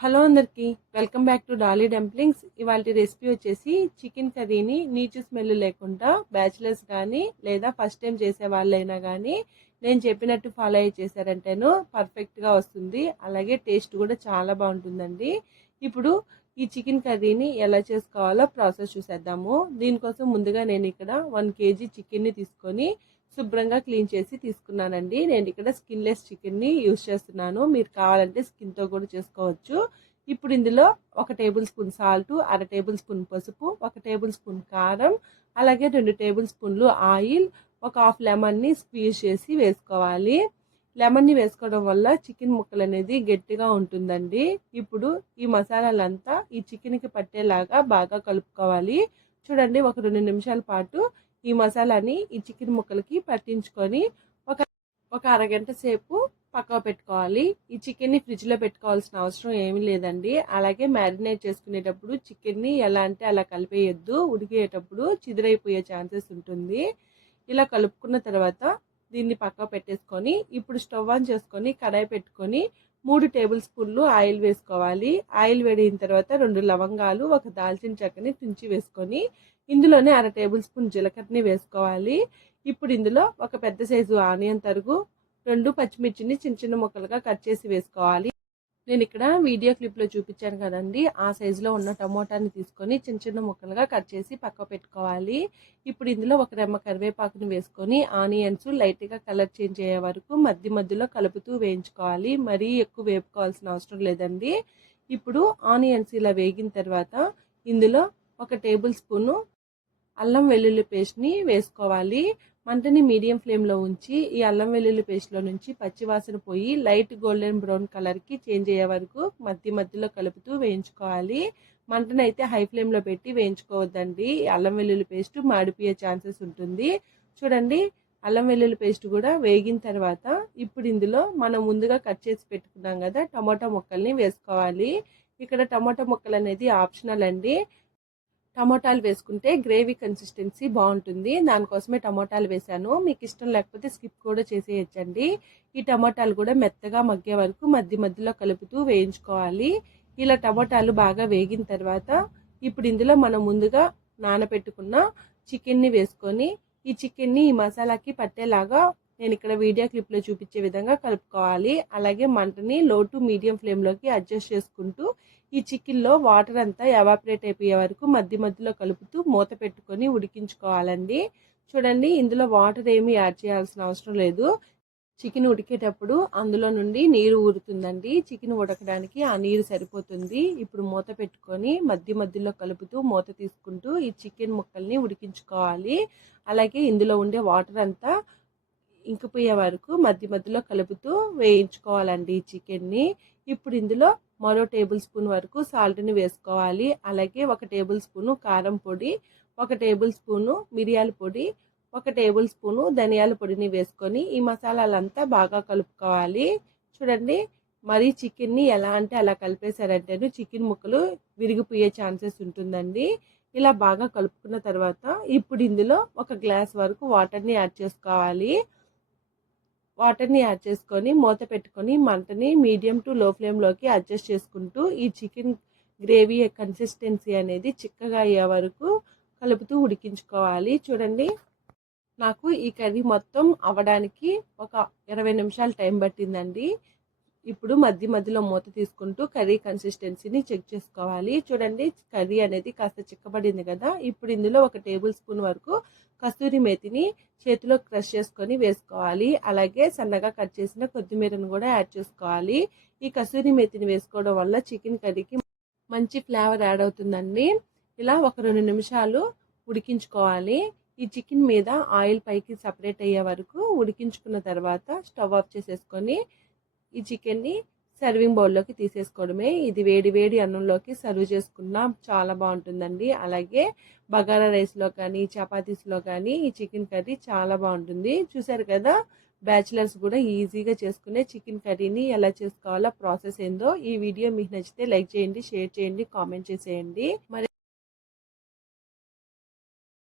Hello అందరికీ welcome back to Dolly dumplings. ఇవాళ recipe వచ్చేసి చికెన్ కర్రీని నీచు స్మెల్ లేకుండా బ్యాచిలర్స్ కానీ లేదా ఫస్ట్ టైం చేసే వాళ్ళైనా కానీ నేను చెప్పినట్టు ఫాలో అయ్యి చేశారంటేను పర్ఫెక్ట్గా వస్తుంది. అలాగే టేస్ట్ కూడా చాలా బాగుంటుందండి. ఇప్పుడు ఈ చికెన్ కర్రీని ఎలా చేసుకోవాలో ప్రాసెస్ చూసేద్దాము. దీనికోసం ముందుగా నేను ఇక్కడ వన్ కేజీ చికెన్ని తీసుకొని శుభ్రంగా క్లీన్ చేసి తీసుకున్నానండి. నేను ఇక్కడ స్కిన్లెస్ చికెన్ని యూస్ చేస్తున్నాను. మీరు కావాలంటే స్కిన్తో కూడా చేసుకోవచ్చు. ఇప్పుడు ఇందులో ఒక టేబుల్ స్పూన్ సాల్ట్ అర టేబుల్ స్పూన్ పసుపు ఒక టేబుల్ స్పూన్ కారం అలాగే రెండు టేబుల్ స్పూన్లు ఆయిల్ ఒక హాఫ్ లెమన్ని స్క్వీజ్ చేసి వేసుకోవాలి. లెమన్ని వేసుకోవడం వల్ల చికెన్ ముక్కలు అనేది గట్టిగా ఉంటుందండి. ఇప్పుడు ఈ మసాలాలంతా ఈ చికెన్కి పట్టేలాగా బాగా కలుపుకోవాలి. చూడండి ఒక రెండు నిమిషాల పాటు ఈ మసాలాని ఈ చికెన్ ముక్కలకి పట్టించుకొని ఒక ఒక అరగంట సేపు పక్కన పెట్టుకోవాలి. ఈ చికెన్ని ఫ్రిడ్జ్లో పెట్టుకోవాల్సిన అవసరం ఏమీ లేదండి. అలాగే మ్యారినేట్ చేసుకునేటప్పుడు చికెన్ని ఎలా అంటే అలా కలిపేయద్దు. ఉడికేటప్పుడు చిదిరైపోయే ఛాన్సెస్ ఉంటుంది. ఇలా కలుపుకున్న తర్వాత దీన్ని పక్క పెట్టేసుకొని ఇప్పుడు స్టవ్ ఆన్ చేసుకొని కడాయి పెట్టుకొని మూడు టేబుల్ స్పూన్లు ఆయిల్ వేసుకోవాలి. ఆయిల్ వేడిన తర్వాత రెండు లవంగాలు ఒక దాల్చిన చెక్కని తుంచి వేసుకొని ఇందులోనే అర టేబుల్ స్పూన్ జీలకర్రని వేసుకోవాలి. ఇప్పుడు ఇందులో ఒక పెద్ద సైజు ఆనియన్ తరుగు రెండు పచ్చిమిర్చిని చిన్న చిన్న ముక్కలుగా కట్ చేసి వేసుకోవాలి. నేను ఇక్కడ వీడియో క్లిప్లో చూపించాను కదండి. ఆ సైజులో ఉన్న టమోటాని తీసుకొని చిన్న చిన్న ముక్కలుగా కట్ చేసి పక్క పెట్టుకోవాలి. ఇప్పుడు ఇందులో ఒక రెమ్మ కరివేపాకుని వేసుకొని ఆనియన్స్ లైట్గా కలర్ చేంజ్ అయ్యే వరకు మధ్య మధ్యలో కలుపుతూ వేయించుకోవాలి. మరీ ఎక్కువ వేపుకోవాల్సిన అవసరం లేదండి. ఇప్పుడు ఆనియన్స్ ఇలా వేగిన తర్వాత ఇందులో ఒక టేబుల్ స్పూను అల్లం వెల్లుల్లి పేస్ట్ని వేసుకోవాలి. మంటని మీడియం ఫ్లేమ్లో ఉంచి ఈ అల్లం వెల్లుల్లి పేస్ట్లో నుంచి పచ్చివాసన పోయి లైట్ గోల్డెన్ బ్రౌన్ కలర్కి చేంజ్ అయ్యే వరకు మధ్య మధ్యలో కలుపుతూ వేయించుకోవాలి. మంటను అయితే హై ఫ్లేమ్లో పెట్టి వేయించుకోవద్దండి. అల్లం వెల్లుల్లి పేస్ట్ మాడిపోయే ఛాన్సెస్ ఉంటుంది. చూడండి అల్లం వెల్లుల్లి పేస్ట్ కూడా వేగిన తర్వాత ఇప్పుడు ఇందులో మనం ముందుగా కట్ చేసి పెట్టుకున్నాం కదా టమాటా ముక్కల్ని వేసుకోవాలి. ఇక్కడ టమాటా ముక్కలు అనేది ఆప్షనల్ అండి. టమోటాలు వేసుకుంటే గ్రేవీ కన్సిస్టెన్సీ బాగుంటుంది. దానికోసమే టమోటాలు వేసాను మీకు ఇష్టం లేకపోతే స్కిప్ కూడా చేసేయచ్చండి. ఈ టమోటాలు కూడా మెత్తగా మగ్గే వరకు మధ్య మధ్యలో కలుపుతూ వేయించుకోవాలి. ఇలా టమోటాలు బాగా వేగిన తర్వాత ఇప్పుడు ఇందులో మనం ముందుగా నానబెట్టుకున్న చికెన్ని వేసుకొని ఈ చికెన్ని ఈ మసాలాకి పట్టేలాగా నేను ఇక్కడ వీడియో క్లిప్లో చూపించే విధంగా కలుపుకోవాలి. అలాగే మంటని లో టు మీడియం ఫ్లేమ్లోకి అడ్జస్ట్ చేసుకుంటూ ఈ చికెన్లో వాటర్ అంతా ఎవాపరేట్ అయిపోయే వరకు మధ్య మధ్యలో కలుపుతూ మూత పెట్టుకొని ఉడికించుకోవాలండి. చూడండి ఇందులో వాటర్ ఏమీ యాడ్ చేయాల్సిన అవసరం లేదు. చికెన్ ఉడికేటప్పుడు అందులో నుండి నీరు ఊరుతుందండి. చికెన్ ఉడకడానికి ఆ నీరు సరిపోతుంది. ఇప్పుడు మూత పెట్టుకొని మధ్య మధ్యలో కలుపుతూ మూత తీసుకుంటూ ఈ చికెన్ ముక్కల్ని ఉడికించుకోవాలి. అలాగే ఇందులో ఉండే వాటర్ అంతా ఇంకిపోయే వరకు మధ్య మధ్యలో కలుపుతూ వేయించుకోవాలండి చికెన్ని. ఇప్పుడు ఇందులో మరో టేబుల్ స్పూన్ వరకు సాల్ట్ని వేసుకోవాలి. అలాగే ఒక టేబుల్ స్పూను కారం పొడి ఒక టేబుల్ స్పూను మిరియాల పొడి ఒక టేబుల్ స్పూను ధనియాల పొడిని వేసుకొని ఈ మసాలాలంతా బాగా కలుపుకోవాలి. చూడండి మరి చికెన్ని ఎలా అంటే అలా కలిపేశారంటే చికెన్ ముక్కలు విరిగిపోయే ఛాన్సెస్ ఉంటుందండి. ఇలా బాగా కలుపుకున్న తర్వాత ఇప్పుడు ఇందులో ఒక గ్లాస్ వరకు వాటర్ని యాడ్ చేసుకోవాలి. వాటర్ని యాడ్ చేసుకొని మూత పెట్టుకొని మంటని మీడియం టు లో ఫ్లేమ్లోకి అడ్జస్ట్ చేసుకుంటూ ఈ చికెన్ గ్రేవీ కన్సిస్టెన్సీ అనేది చిక్కగా అయ్యే వరకు కలుపుతూ ఉడికించుకోవాలి. చూడండి నాకు ఈ కర్రీ మొత్తం అవ్వడానికి ఒక ఇరవై నిమిషాలు టైం పట్టిందండి. ఇప్పుడు మధ్య మధ్యలో మూత తీసుకుంటూ కర్రీ కన్సిస్టెన్సీని చెక్ చేసుకోవాలి. చూడండి కర్రీ అనేది కాస్త చిక్కబడింది కదా. ఇప్పుడు ఇందులో ఒక టేబుల్ స్పూన్ వరకు కస్తూరి మేతిని చేతిలో క్రష్ చేసుకొని వేసుకోవాలి. అలాగే సన్నగా కట్ చేసిన కొత్తిమీరను కూడా యాడ్ చేసుకోవాలి. ఈ కస్తూరి మేతిని వేసుకోవడం వల్ల చికెన్ కర్రీకి మంచి ఫ్లేవర్ యాడ్ అవుతుందండి. ఇలా ఒక రెండు నిమిషాలు ఉడికించుకోవాలి. ఈ చికెన్ మీద ఆయిల్ పైకి సపరేట్ అయ్యే వరకు ఉడికించుకున్న తర్వాత స్టవ్ ఆఫ్ చేసేసుకొని ఈ చికెన్ని సర్వింగ్ బౌల్లోకి తీసేసుకోవడమే. ఇది వేడి వేడి అన్నంలోకి సర్వ్ చేసుకున్నా చాలా బాగుంటుందండి. అలాగే బగారా రైస్లో కానీ చపాతీస్లో కానీ ఈ చికెన్ కర్రీ చాలా బాగుంటుంది. చూసారు కదా బ్యాచిలర్స్ కూడా ఈజీగా చేసుకునే చికెన్ కర్రీని ఎలా చేసుకోవాలో ప్రాసెస్ ఏందో ఈ వీడియో మీకు నచ్చితే లైక్ చేయండి షేర్ చేయండి కామెంట్ చేసేయండి. మరి